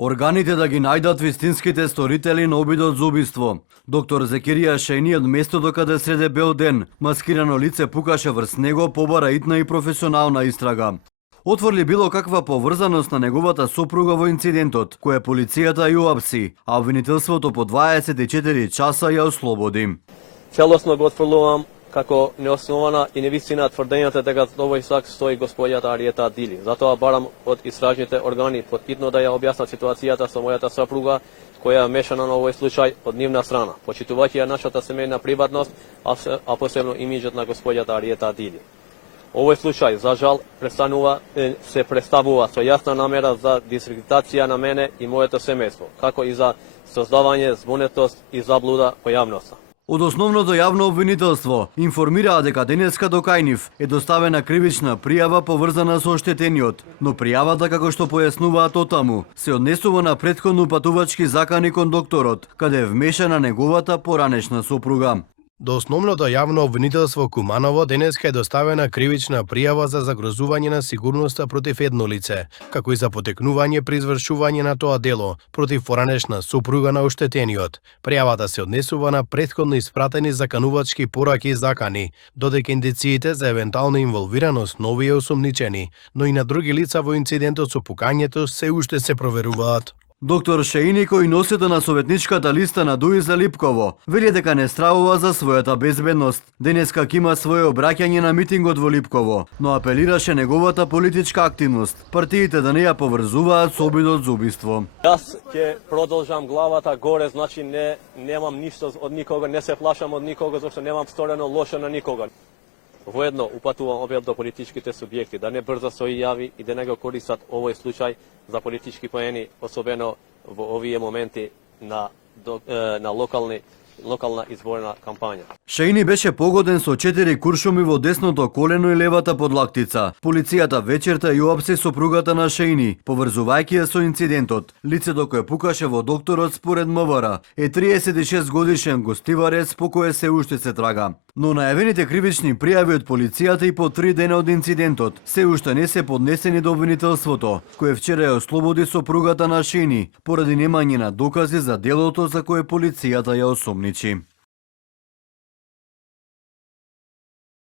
Органите да ги најдат вистинските сторители на обидот за убиство. Доктор Зекирија Шајни од местото каде среде бел ден маскирано лице пукаше врз него побара итна и професионална истрага. Отворли било каква поврзаност на неговата сопруга во инцидентот, која полицијата ја уапси, а обвинителството по 24 часа ја ослободи. Целосно го отфрлувам како неоснована и невистина тврдењата дека за овој сак стои господјата Ариета Дили. Затоа барам од истражните органи поткитно да ја објаснат ситуацијата со мојата сопруга, која е мешана на овој случај од нивна страна, почитувајќи ја нашата семејна приватност, а посебно имиџот на господјата Ариета Дили. Овој случај, за жал, се представува со јасна намера за дискредитација на мене и моето семејство, како и за создавање збунетост и заблуда по јавноста. Од основното јавно обвинителство информираа дека денеска до кај е доставена кривична пријава поврзана со оштетениот, но пријавата, како што појаснуваат отаму, се однесува на претходно патувачки закани кон докторот, каде е вмешана неговата поранешна сопруга. До основното јавно обвинителство Куманово денеска е доставена кривична пријава за загрозување на сигурноста против едно лице, како и за потекнување при извршување на тоа дело против поранешна сопруга на оштетениот. Пријавата се однесува на претходно испратени заканувачки пораки и закани, додека индициите за евентуална инволвираност на овие осомничени, но и на други лица во инцидентот со пукањето се уште се проверуваат. Доктор Шајни, кој носител на советничката листа на ДУИ за Липково, вели дека не стравува за својата безбедност. Денеска ќе има свое обраќање на митингот во Липково, но апелираше неговата политичка активност, партиите да не ја поврзуваат со обидот за убиство. Јас ќе продолжам главата горе, значи немам ништо од никога, не се плашам од никога, зашто немам сторено лошо на никога. Воедно упатувам апел до политичките субјекти да не брзо се јави и да не го користат овој случај за политички поени, особено во овие моменти на локална изборна кампања. Шајни беше погоден со 4 куршуми во десното колено и левата подлактица. Полицијата вечерта ја уапси сопругата на Шајни, поврзувајќи ја со инцидентот. Лицето кое пукаше во докторот според МВР е 36 годишен гостиварец по кој се уште се трага. Но најавените кривични пријави од полицијата и по 3 дена од инцидентот се уште не се поднесени до обвинителството, кое вчера ја ослободи сопругата на Шајни поради немање на докази за делото за кое полицијата ја осомничи.